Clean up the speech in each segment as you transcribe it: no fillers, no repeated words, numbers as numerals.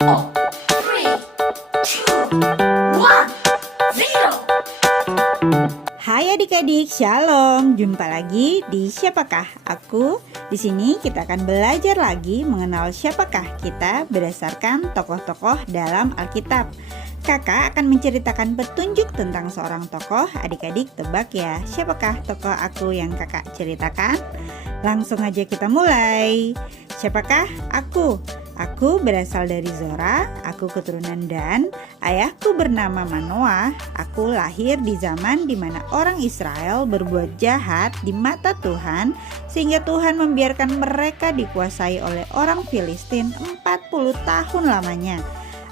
Three, two, one, zero. Hai adik-adik, shalom. Jumpa lagi di Siapakah Aku? Di sini kita akan belajar lagi mengenal siapakah kita berdasarkan tokoh-tokoh dalam Alkitab. Kakak akan menceritakan petunjuk tentang seorang tokoh. Adik-adik tebak ya, siapakah tokoh aku yang kakak ceritakan? Langsung aja kita mulai. Siapakah aku? Aku berasal dari Zora, aku keturunan Dan, ayahku bernama Manoah. Aku lahir di zaman di mana orang Israel berbuat jahat di mata Tuhan, sehingga Tuhan membiarkan mereka dikuasai oleh orang Filistin 40 tahun lamanya.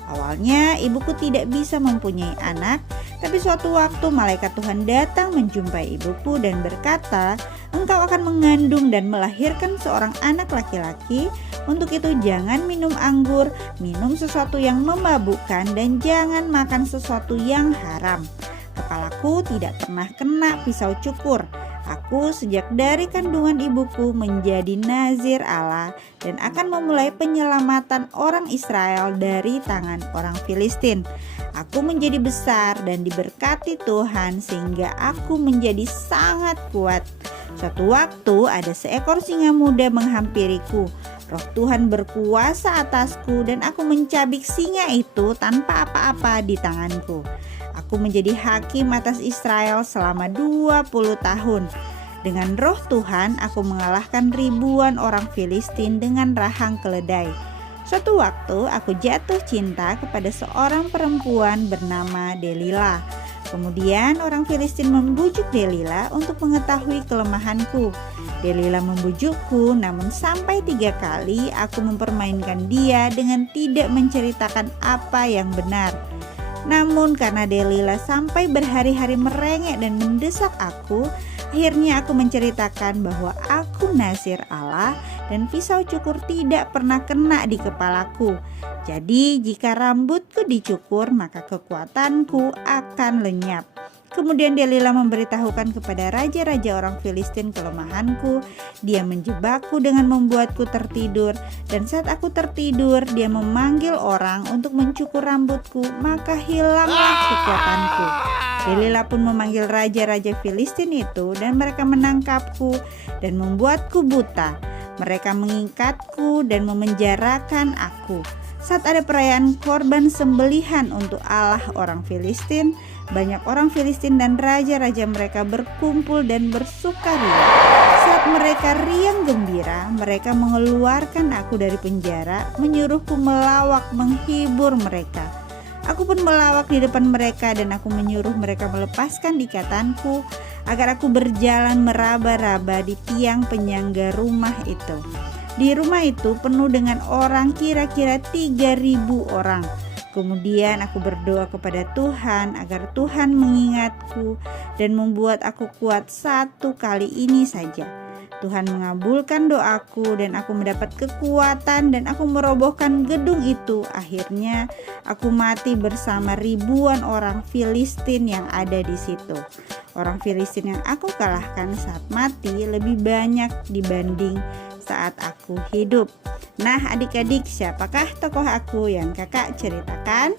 Awalnya ibuku tidak bisa mempunyai anak, tapi suatu waktu malaikat Tuhan datang menjumpai ibuku dan berkata, "Engkau akan mengandung dan melahirkan seorang anak laki-laki. Untuk itu jangan minum anggur, minum sesuatu yang memabukkan, dan jangan makan sesuatu yang haram." Kepalaku tidak pernah kena pisau cukur. Aku sejak dari kandungan ibuku menjadi nazir Allah dan akan memulai penyelamatan orang Israel dari tangan orang Filistin. Aku menjadi besar dan diberkati Tuhan sehingga aku menjadi sangat kuat. Suatu waktu ada seekor singa muda menghampiriku. Roh Tuhan berkuasa atasku dan aku mencabik singa itu tanpa apa-apa di tanganku. Aku menjadi hakim atas Israel selama 20 tahun. Dengan roh Tuhan, aku mengalahkan ribuan orang Filistin dengan rahang keledai. Suatu waktu, aku jatuh cinta kepada seorang perempuan bernama Delila. Kemudian orang Filistin membujuk Delila untuk mengetahui kelemahanku. Delila membujukku, namun sampai 3 kali aku mempermainkan dia dengan tidak menceritakan apa yang benar. Namun karena Delila sampai berhari-hari merengek dan mendesak aku, akhirnya aku menceritakan bahwa aku nazir Allah dan pisau cukur tidak pernah kena di kepalaku. Jadi jika rambutku dicukur, maka kekuatanku akan lenyap. Kemudian Delila memberitahukan kepada raja-raja orang Filistin kelemahanku. Dia menjebakku dengan membuatku tertidur, dan saat aku tertidur, dia memanggil orang untuk mencukur rambutku, maka hilanglah kekuatanku. Delila pun memanggil raja-raja Filistin itu, dan mereka menangkapku dan membuatku buta. Mereka mengikatku dan memenjarakan aku. Saat ada perayaan korban sembelihan untuk Allah orang Filistin, banyak orang Filistin dan raja-raja mereka berkumpul dan bersukaria. Saat mereka riang gembira, mereka mengeluarkan aku dari penjara, menyuruhku melawak menghibur mereka. Aku pun melawak di depan mereka dan aku menyuruh mereka melepaskan ikatanku agar aku berjalan meraba-raba di tiang penyangga rumah itu. Di rumah itu penuh dengan orang, kira-kira 3.000 orang. Kemudian aku berdoa kepada Tuhan agar Tuhan mengingatku dan membuat aku kuat satu kali ini saja. Tuhan mengabulkan doaku dan aku mendapat kekuatan dan aku merobohkan gedung itu. Akhirnya aku mati bersama ribuan orang Filistin yang ada di situ. Orang Filistin yang aku kalahkan saat mati lebih banyak dibanding saat aku hidup. Nah adik-adik, siapakah tokoh aku yang kakak ceritakan?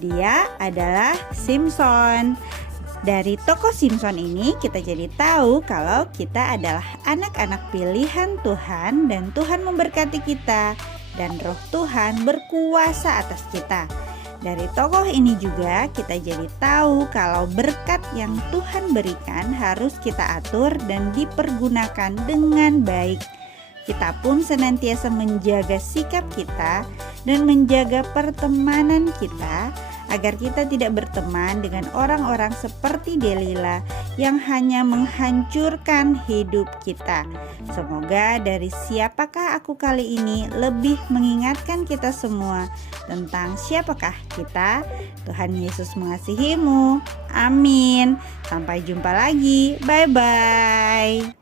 Dia adalah Simson. Dari tokoh Simson ini kita jadi tahu kalau kita adalah anak-anak pilihan Tuhan dan Tuhan memberkati kita dan roh Tuhan berkuasa atas kita. Dari tokoh ini juga kita jadi tahu kalau berkat yang Tuhan berikan harus kita atur dan dipergunakan dengan baik. Kita pun senantiasa menjaga sikap kita dan menjaga pertemanan kita agar kita tidak berteman dengan orang-orang seperti Delila yang hanya menghancurkan hidup kita. Semoga dari siapakah aku kali ini lebih mengingatkan kita semua tentang siapakah kita. Tuhan Yesus mengasihimu. Amin. Sampai jumpa lagi. Bye-bye.